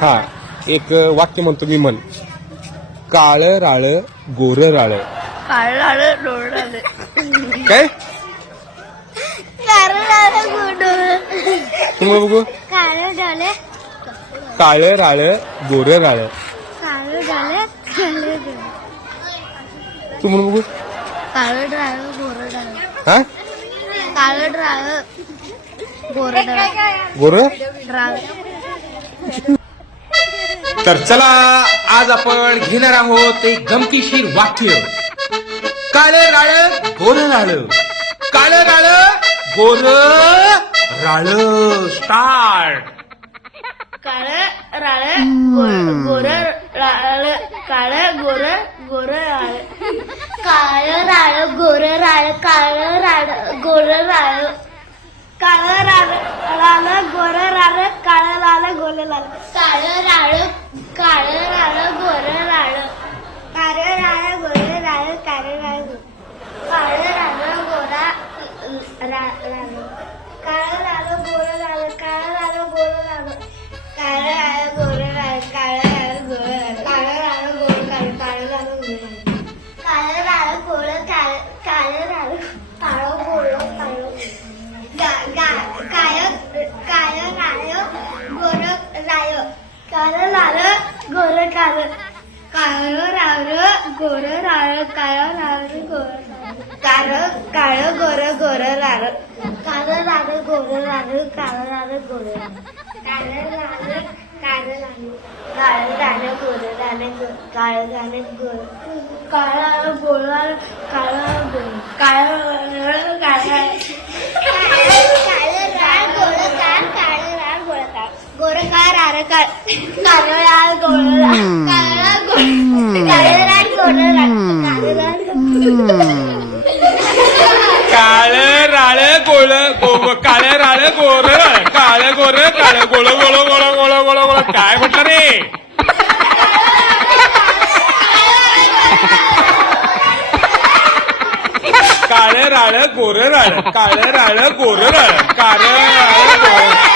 हा एक वाक्य म्हणतो मी म्हण. काळ राळ गोर राळ. काळ राळ डोळ राळ. काय काळ राळ गोड. तुम्ही बघू. काळ झाले. काळ राळ गोर राळ. काळ झाले. तुम्ही बघू. काळ राळ गोर राळ. हा काळ राळ गोर गोर. राळ. तर चला आज आपण घेणार आहोत एक गमतीशीर वाक्य. काळे राळ गोर राळ. काळ राळ गोर राळ. स्टार्ट. काळ राळ गोर राळ. काळ गोर गोर राळ. काळ राळ गोर राळ. काळ राळ गोर राळ. काळ राळ राळ गोर राळ. काळ राळ गोर राळ. काळ राळ काळ राळ गोर राळ. काळ राळ गोर राळ. काळ राळ काळ राळ गोरा राळ. काळ राळ गोर राळ. काळ राळ गोर राळ. काळ राळ गोर राळ. काळ राळ गोर राळ. काळ राळ गोर काळ. काळ राळ गोर काळ राळ गोर काळ. काळ राळ काळ गोर काळ. काय काय राळ गोर राळ. काळ राळ गोर काळ. काळ राळ गोर राळ. काळ राळ गोर काळ. काळ गोर गोर राळ. काळ राळ गोर राळ. काळ राळ गोर काळ राळ. काळ राळ. काळ राळ गोर राळ. काळ राळ गोर. काळ राळ गोर राळ. काळ राळ गोर. काळ राळ काळ. काळ राळ गोर काळ. काळ राळ गोर काळ. गोर काळ राळ काळ. काळ राळ गोर राळ. काळ राळ गोर. काळ राळ गोर राळ. काळ राळ काळ राळ गोळ काळ राळ गोर राळ. काळ गोर काळ गोळ गोळ गोळ गोळ गोळ गोळ. काय म्हटलं रे. काळ राळ गोर राळ. काळ राळ गोर राळ. काळ राळ गोर.